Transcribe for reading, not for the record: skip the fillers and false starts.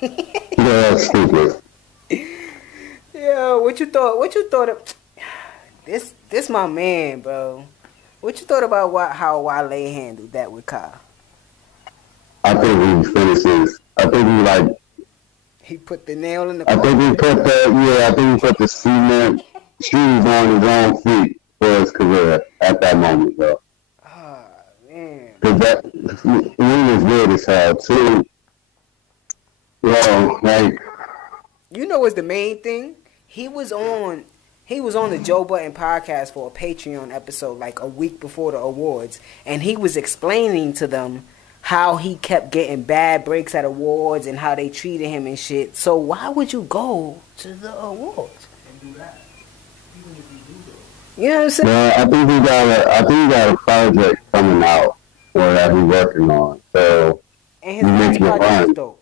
Yeah, that's stupid. Yeah, what you thought? What you thought of this? My man, bro. What you thought about how Wale handled that with Kyle? I think he finishes. I think he like. He put the nail in the I think he coffin. put the yeah. I think he put the cement shoes on his own feet for his career at that moment, though. Ah, man. Because that he was good as hell too. Like You know what's the main thing? He was on he was on the Joe Button podcast for a Patreon episode like a week before the awards, and he was explaining to them how he kept getting bad breaks at awards and how they treated him and shit. So why would you go to the awards and do that? Even if you do go. You know what I'm saying? yeah, I think he got a project coming out or that he's working on. So And you his make last your project was run. dope.